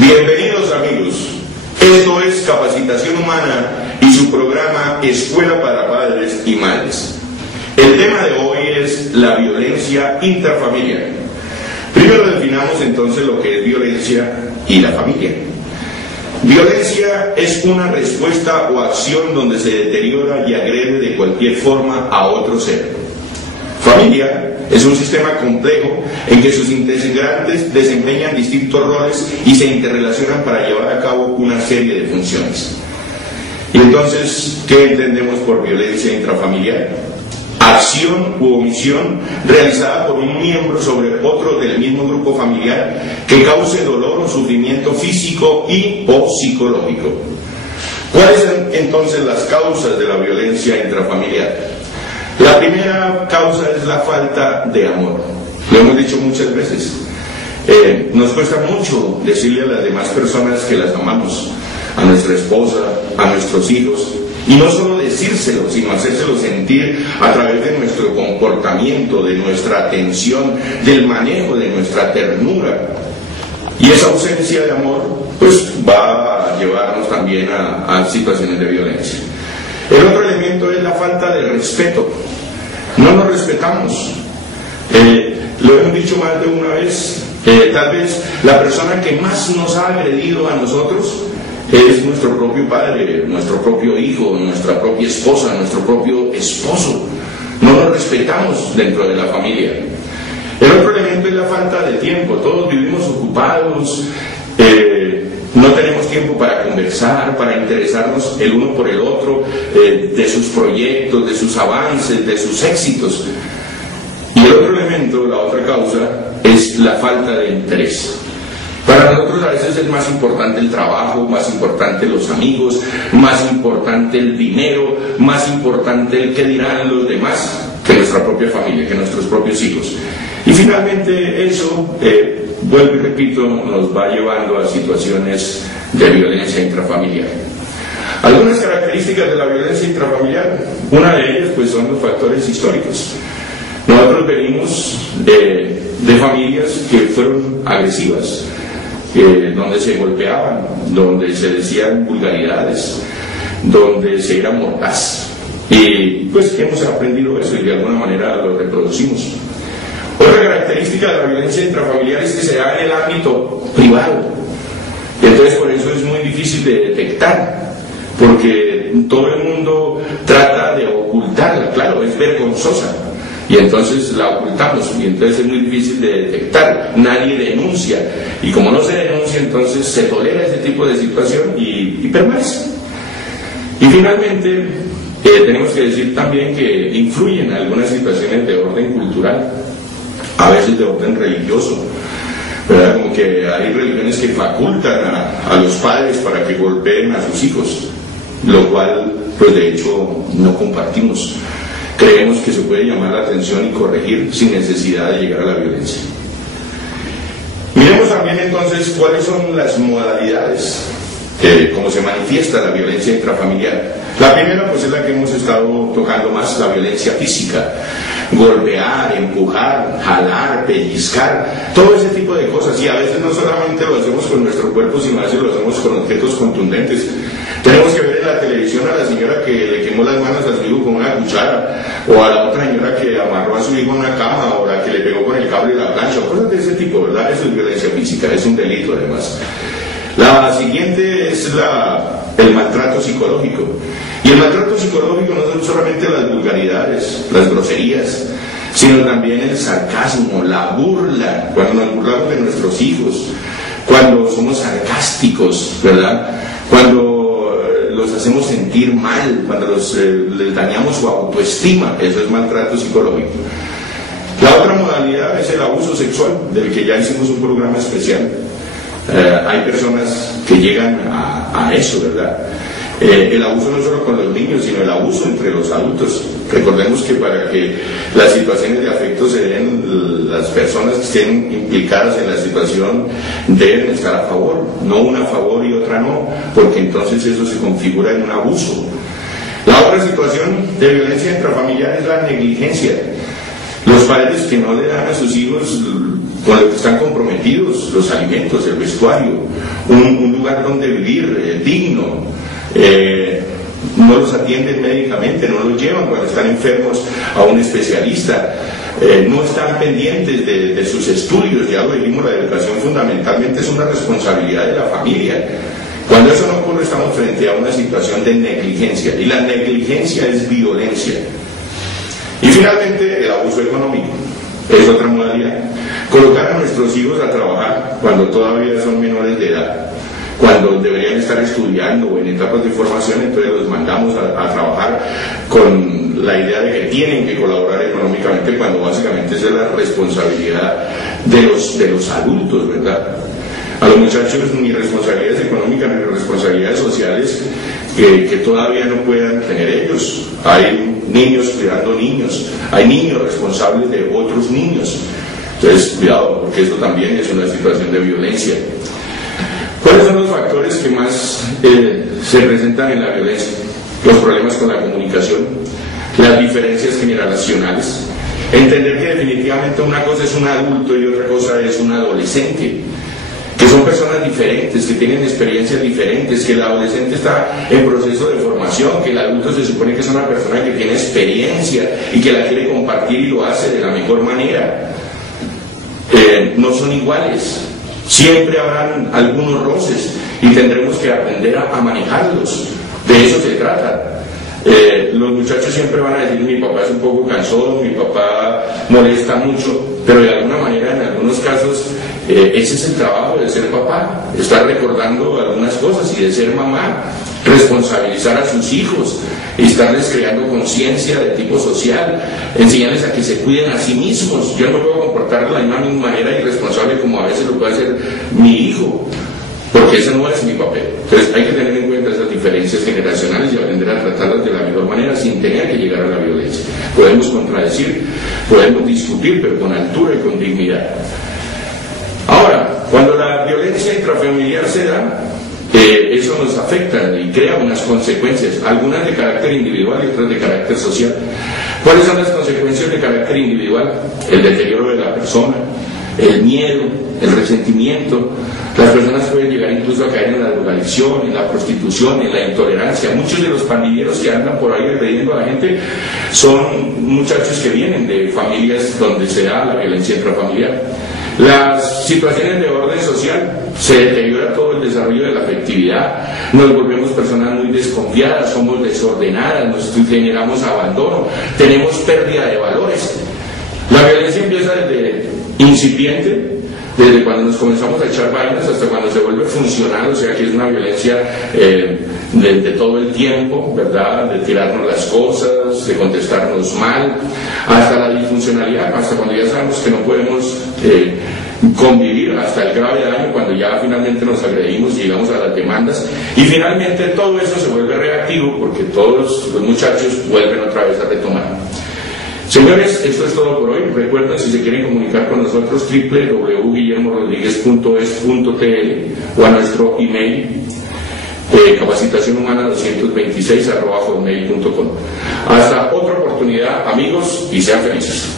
Bienvenidos amigos, esto es Capacitación Humana y su programa Escuela para Padres y Madres. El tema de hoy es la violencia intrafamiliar. Primero definamos entonces lo que es violencia y la familia. Violencia es una respuesta o acción donde se deteriora y agrede de cualquier forma a otro ser. Familia es un sistema complejo en que sus integrantes desempeñan distintos roles y se interrelacionan para llevar a cabo una serie de funciones. Y entonces, ¿qué entendemos por violencia intrafamiliar? Acción u omisión realizada por un miembro sobre otro del mismo grupo familiar que cause dolor o sufrimiento físico y o psicológico. ¿Cuáles son entonces las causas de la violencia intrafamiliar? La primera causa es la falta de amor. Lo hemos dicho muchas veces. Nos cuesta mucho decirle a las demás personas que las amamos, a nuestra esposa, a nuestros hijos, y no solo decírselo, sino hacérselo sentir a través de nuestro comportamiento, de nuestra atención, del manejo de nuestra ternura. Y esa ausencia de amor, pues va a llevarnos también a situaciones de violencia. El otro elemento es la falta de respeto. No nos respetamos. Lo hemos dicho más de una vez. Tal vez la persona que más nos ha agredido a nosotros es nuestro propio padre, nuestro propio hijo, nuestra propia esposa, nuestro propio esposo. No nos respetamos dentro de la familia. El otro elemento es la falta de tiempo. Todos vivimos ocupados. No tenemos tiempo para conversar, para interesarnos el uno por el otro, de sus proyectos, de sus avances, de sus éxitos. Y el otro elemento, la otra causa, es la falta de interés. Para nosotros a veces es más importante el trabajo, más importante los amigos, más importante el dinero, más importante el qué dirán los demás que nuestra propia familia, que nuestros propios hijos. Y finalmente eso, vuelvo y repito, nos va llevando a situaciones de violencia intrafamiliar. Algunas características de la violencia intrafamiliar, una de ellas pues son los factores históricos. Nosotros venimos de familias que fueron agresivas, donde se golpeaban, donde se decían vulgaridades, donde se era mordaz. Y pues hemos aprendido eso y de alguna manera lo reproducimos. Otra característica de la violencia intrafamiliar es que se da en el ámbito privado. Y entonces por eso es muy difícil de detectar, porque todo el mundo trata de ocultarla, claro, es vergonzosa. Y entonces la ocultamos, y entonces es muy difícil de detectar, nadie denuncia. Y como no se denuncia, entonces se tolera ese tipo de situación y permanece. Y finalmente, tenemos que decir también que influyen algunas situaciones de orden cultural, a veces de orden religioso, ¿verdad? Como que hay religiones que facultan a los padres para que golpeen a sus hijos, lo cual, pues de hecho, no compartimos. Creemos que se puede llamar la atención y corregir sin necesidad de llegar a la violencia. Miremos también entonces cuáles son las modalidades, cómo se manifiesta la violencia intrafamiliar. La primera pues es la que hemos estado tocando más, la violencia física. Golpear, empujar, jalar, pellizcar, todo ese tipo de cosas. Y a veces no solamente lo hacemos con nuestro cuerpo, sino a veces lo hacemos con objetos contundentes. Tenemos que ver en la televisión a la señora que le quemó las manos a su hijo con una cuchara, o a la otra señora que amarró a su hijo en una cama, o la que le pegó con el cable de la plancha, cosas de ese tipo, ¿verdad? Eso es violencia física, es un delito además. La siguiente es el maltrato psicológico. Y el maltrato psicológico no son solamente las vulgaridades, las groserías, sino también el sarcasmo, la burla, cuando nos burlamos de nuestros hijos, cuando somos sarcásticos, ¿verdad? Cuando los hacemos sentir mal, cuando les dañamos su autoestima, eso es maltrato psicológico. La otra modalidad es el abuso sexual, del que ya hicimos un programa especial. Hay personas que llegan a eso, ¿verdad? El abuso no solo con los niños, sino el abuso entre los adultos. Recordemos que para que las situaciones de afecto se den, las personas que estén implicadas en la situación deben estar a favor, no una a favor y otra no, porque entonces eso se configura en un abuso. La otra situación de violencia intrafamiliar es la negligencia. Los padres que no le dan a sus hijos con lo que están comprometidos, los alimentos, el vestuario, un lugar donde vivir digno. No los atienden médicamente, no los llevan cuando están enfermos a un especialista, no están pendientes de sus estudios. Ya lo dijimos, la educación fundamentalmente es una responsabilidad de la familia. Cuando eso no ocurre, estamos frente a una situación de negligencia, y la negligencia es violencia. Y finalmente, el abuso económico es otra modalidad. Colocar a nuestros hijos a trabajar cuando todavía son menores de edad, cuando deberían estar estudiando o en etapas de formación, entonces los mandamos a trabajar con la idea de que tienen que colaborar económicamente, cuando básicamente esa es la responsabilidad de los adultos, ¿verdad? A los muchachos ni responsabilidades económicas ni responsabilidades sociales que todavía no puedan tener ellos. Hay niños cuidando niños, hay niños responsables de otros niños. Entonces, cuidado, porque eso también es una situación de violencia. ¿Cuáles son los factores que más se presentan en la violencia? Los problemas con la comunicación, las diferencias generacionales, entender que definitivamente una cosa es un adulto y otra cosa es un adolescente, que son personas diferentes, que tienen experiencias diferentes, que el adolescente está en proceso de formación, que el adulto se supone que es una persona que tiene experiencia y que la quiere compartir y lo hace de la mejor manera. No son iguales. Siempre habrán algunos roces y tendremos que aprender a manejarlos. De eso se trata. Los muchachos siempre van a decir: mi papá es un poco cansón, mi papá molesta mucho, pero de alguna manera, en algunos casos, ese es el trabajo de ser papá, estar recordando algunas cosas, y de ser mamá, responsabilizar a sus hijos, estarles creando conciencia de tipo social, enseñarles a que se cuiden a sí mismos. Yo no me puedo comportar de la misma manera irresponsable como a veces lo puede hacer mi hijo, porque ese no es mi papel. Entonces hay que tener en cuenta esas diferencias generacionales y aprender a tratarlas de la mejor manera sin tener que llegar a la violencia. Podemos contradecir, podemos discutir, pero con altura y con dignidad. Ahora, cuando la violencia intrafamiliar se da, eso nos afecta y crea unas consecuencias, algunas de carácter individual y otras de carácter social. ¿Cuáles son las consecuencias de carácter individual? El deterioro de la persona, el miedo, el resentimiento. Las personas pueden llegar incluso a caer en la drogadicción, en la prostitución, en la intolerancia. Muchos de los pandilleros que andan por ahí agrediendo a la gente son muchachos que vienen de familias donde se da la violencia intrafamiliar. Las situaciones de orden social, se deteriora todo el desarrollo de la afectividad, nos volvemos personas muy desconfiadas, somos desordenadas, nos generamos abandono, tenemos pérdida de valores. La violencia empieza desde incipiente, desde cuando nos comenzamos a echar vainas hasta cuando se vuelve funcional, o sea que es una violencia de todo el tiempo, ¿verdad? De tirarnos las cosas, de contestarnos mal, hasta la disfuncionalidad, hasta cuando ya sabemos que no podemos convivir, hasta el grave daño, cuando ya finalmente nos agredimos y llegamos a las demandas, y finalmente todo eso se vuelve reactivo porque todos los muchachos vuelven otra vez a retomar. Señores, esto es todo por hoy. Recuerden, si se quieren comunicar con nosotros, www.guillermorodriguez.es.tl o a nuestro email capacitacionhumana226@hotmail.com. Hasta otra oportunidad, amigos, y sean felices.